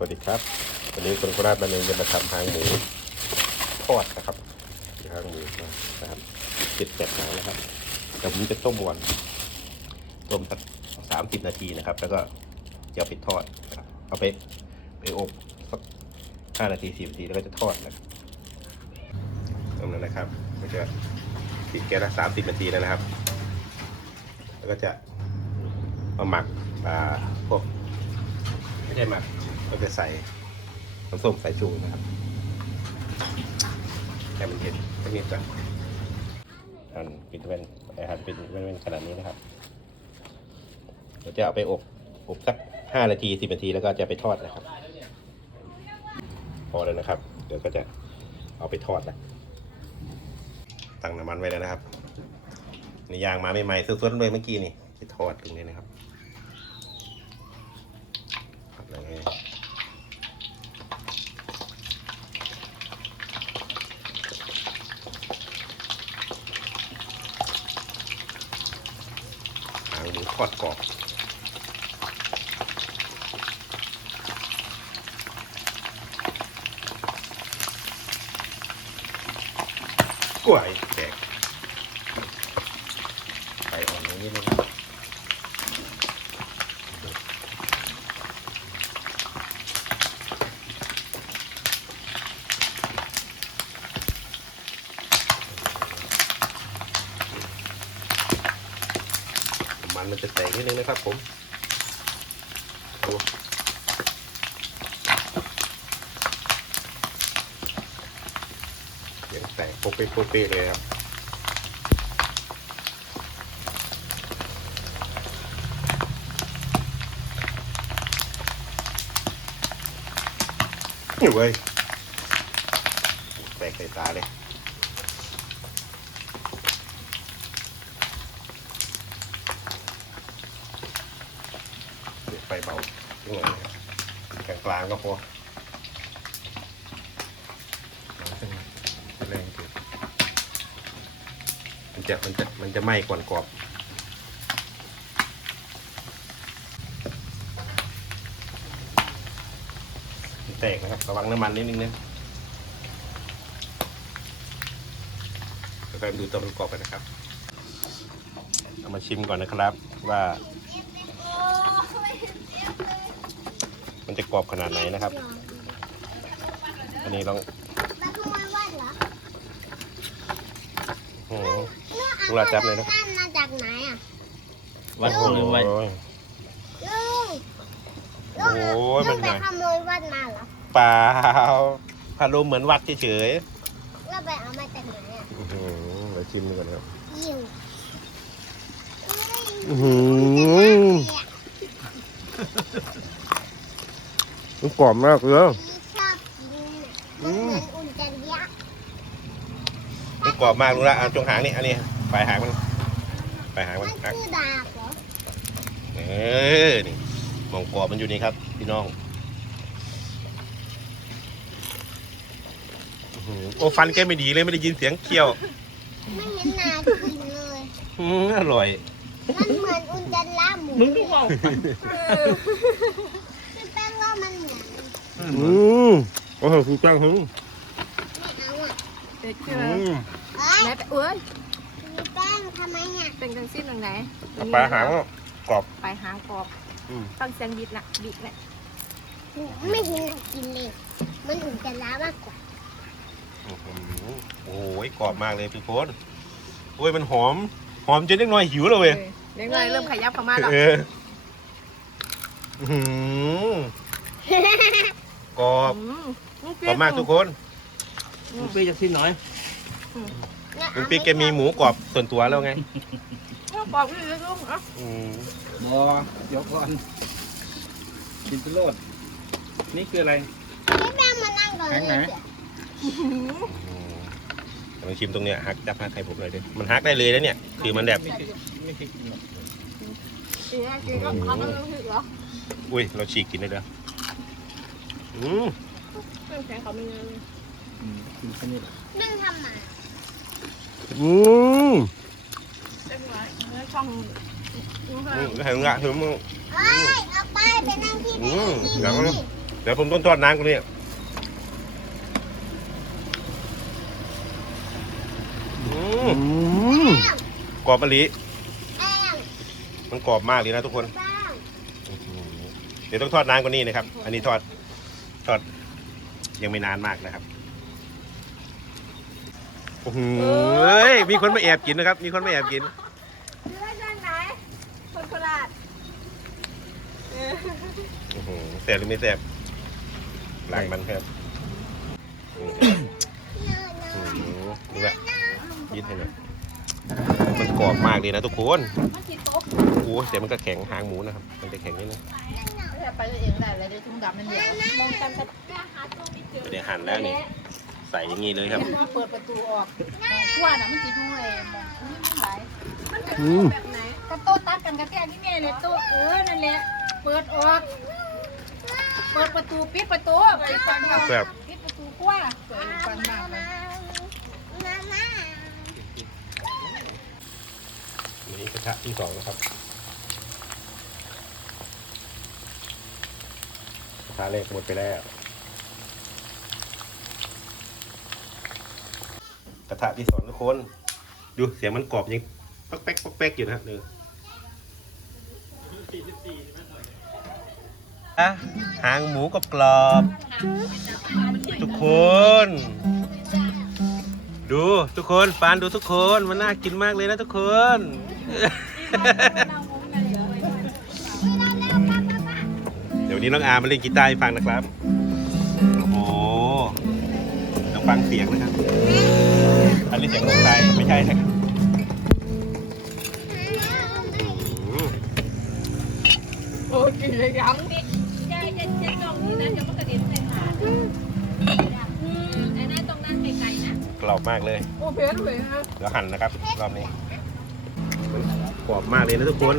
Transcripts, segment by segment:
สวัสดีครับ วันนี้คนโคราชบ้านเองจะมาทำหางหมูทอดนะครับหางหมูมานะครับเจ็ดแปดหางนะครับแต่ผมจะต้มก่อนต้มสักสามสิบนาทีนะครับ แล้วก็จะไปทอดเอาไปไปอบสักห้านาทีสิบนาทีแล้วก็จะทอดนะครับต้มแล้วนะครับก็จะติดแก๊สสามสิบนาทีแล้วนะครับ แล้วก็จะมาหมักอ่าพวกไม่ใช่หมัก เราจะใส่น้ำส้มสายชูนะครับให้มันเห็นสักนิดก่อนหั่นเป็นแว่นหั่นเป็นแว่นๆขนาดนี้นะครับเราจะเอาไปอบอบสักห้านาทีสิบนาทีแล้วก็จะไปทอดนะครับ พอแล้วนะครับ เดี๋ยวก็จะเอาไปทอดแล้วตั้งน้ำมันไว้แล้วนะครับนี่ยางมาใหม่ๆสดๆเลยเมื่อกี้นี่จะทอดตรงนี้นะครับ เลยหางหมู ทอดกรอบกล้วยแตกไปอ่อนอย่างนี้เลยนะครับ มันมันจะแตกนิดนึงนะครับผมดูยังแตกโปเป้โปเป้เลยครับอยู่เว้ยแตกใส่ตาเลย เดี๋ยว ไฟเบานิดหน่อยนะครับกลางก็พอแรงเกินมันจะมันจะมันจะไหม้ก่อนกรอบแตกนะครับระวังน้ำมันนิดนึงนะแล้วก็ดูตัวประกอบกันนะครับ เอามาชิมก่อนนะครับว่า จะกรอบขนาดไหนนะครับ อันนี้ลองมาทุกวันวัดเหรอโอ้โหลูกหลานจับเลยนะนั่นมาจากไหนอะวัดคนหรือวัดโอ้ยลุงโอ้ยลุมังนไปไงขโมยวัดมาเหรอเปล่าพารุเหมือนวัดเฉยแล้วไปเอามาจากไหนอะๆอื้อหือเดี๋ยวชิมดูก่อนครับยิวอื้อหือ มันกรอบมากเลยชอบกินน่ะมันเหมือนอุ่นจันยะมันกรอบมากรู้ละเอาจงหางนี่อันนี้ปลายหางมันปลายหางมันมันหักคือดาบเหรอเออนี่มองกรอบมันอยู่นี่ครับ พี่น้องอื้อหือโอ้ฟันแกไม่ดีเลยไม่ได้ยินเสียงเคี้ยวไม่เห็นนากินเลย อืมอร่อย มันเหมือนอุ่นจันละหมู มึงก็บอก พี่แป้งว่ามันเหมือน อืมโอ้โหคุณจ้างหึงไม่เอาอะเด็กอืเชื่อมเอ้ยแม่เอ้ยพี่แป้งทำไมเนี่ยเป็นกันสิ้นตรงไหนปลาหางกรอบปลายหางกรอบอืมฟังเสียงบิดนะบิดนะไม่เห็นน่ากินเลย มันอุ่นจันละมากกว่าอื้อหือโอ้ยกรอบมากเลยพี่โพนโอ้ยมันหอม หอมจนเล็กน้อยหิวเลยเว้ยเด็กน้อยเริ่มขยับเข้ามาแล้วเอออื้อหือ กรอบอืมกรอบมากทุกคนมึงปีจากที่หน่อยลุงปิ๊กแกมีหมูกรอบส่วนตัวแล้วไงกรอบอยู่เลยลุงเอะอืมบอเดี๋ยวก่อนกินไปโลดนี่คืออะไร พี่แป้งมานั่งก่อนแข็งไหนเลยเดี๋ยวเดี๋ยวมาชิมตรงเนี้ยฮักจับฮักให้ผมหน่อยดิมันฮักได้เลยนะเนี่ย คือมันแบบไม่เคยไม่เคยกินหรอกกินนะกินก็เขาต้องรู้สึกเหรออุ้ยเราฉีกกินได้แล้ว อืมเรื่องแข็งเขาไม่เงินอืมกินแค่นี้แหละนั่งทำหมาอืมเล็กน้อยเนื้อช่องลุงอืมเห็นงะถึงมึงเอ้ยเอาไปไปนั่งที่อืนี่มที่เดี๋ยวนี่เดี๋ยวผมต้องทอดน้ำกันเนี่ยอืมกรอบมะลิแป้งมันกรอบมากเลยนะทุกคน บ้าง เดี๋ยวต้องทอดนานกว่านี้นะครับ อันนี้ทอด ทอดยังไม่นานมากนะครับโอ้โหเฮ้ยมีคนมาแอบกินนะครับ มีคนมาแอบกินเนื้อช่างไหนคนโคราชเออโอ้โหแซ่บหรือไม่แซ่บหลังมันครับนี่ครับโอ้โหดูแบบยิดให้หน่อยมันกรอบมากเลยนะทุกคนมันกินโต๊ะโอ้โหแต่มันก็แข็งหางหมูนะครับ มันจะแข็งนิดนึง ไม่ไปเองได้เลยได้ทุ่งดำมันเดียวมองกันแต่หาตัวไม่เจอเดี๋ยวหั่นแล้วนี่ ใส่อย่างนี้เลยครับ เปิดประตูออกทั่วน่ะมันจีดูเลยมองนี่มันหลายมันเป็นอืมแบบไหนกระโต๊ะตัดกันกระแทกที่แม่เลยโต๊ะเออนั่นแหละ เปิดออก เปิดประตูปิดประตูไปฟังแซ่บปิดประตูกว้างเปิดฟังมากเลยมามาอันนี้กระทะที่สองนะครับ กระทะแรกหมดไปแล้ว กระทะที่สองทุกคน ดูเสียงมันกรอบยังป๊อกแป๊กป๊อกแป๊กอยู่นะครับดูอะหางหมูกรอบกรอบทุกคน ดูทุกคนฟานดูทุกคน มันน่ากินมากเลยนะทุกคน ววนนี้น้องอามาเล่นกีตาร์ให้ฟังนะครับ โอ้โหต้องฟังเสียงนะครับ อันนี้เสียงของใครไม่ใช่นะครับอืมโอ้กินเลยยังยายจะจะจ้องนี่นะจะมากระเด็นใส่ขาไอ้นั่นต้องนั่งไกลๆนะกรอบมากเลย โอ้เพชรเลยนะเดี๋ยวหั่นนะครับ รอบนี้กรอบมากเลยนะทุกคน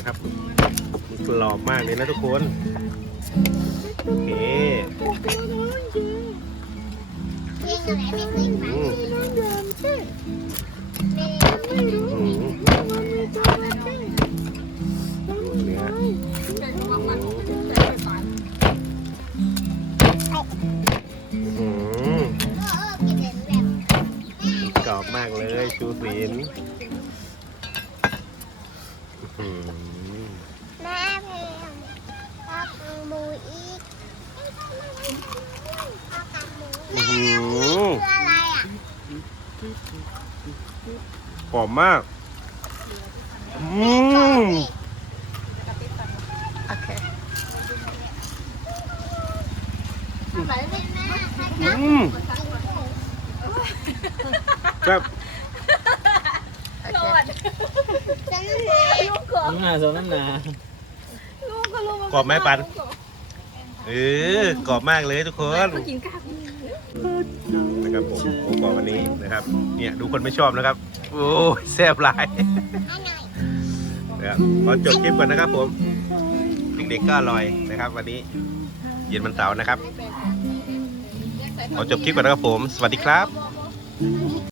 นะครับมันกรอบมากเลยนะทุกคนโอเคเพลงอะไรไม่เคยฟัง อืม เพลง อืมดูเนื้อ แต่ว่ามันแต่ไปฝัน อืม เออกินเหมือนแบบ กรอบมากเลยชูศีลอืม แม่เพลงรักหมูอีกรักหมู อื้อหือคืออะไรอะกรอบมากอืมโอเคไหนเป็นแม่อืมครับโอเคจะนั่งไหนลูกก่อนน้ำหนาสมน้ำหนาลูกก็ลูกกรอบไหมปันเออกรอบมากเลยทุกคน กินกาก นะครับผมหมูกรอบวันนี้นะครับ เนี่ยดูคนไม่ชอบนะครับ โอ้ยแซ่บหลายนะครับขอจบคลิปก่อนนะครับผมเด็กๆก็อร่อยนะครับ วันนี้เย็นวันเสาร์นะครับขอจบคลิปก่อนนะครับผม สวัสดีครับ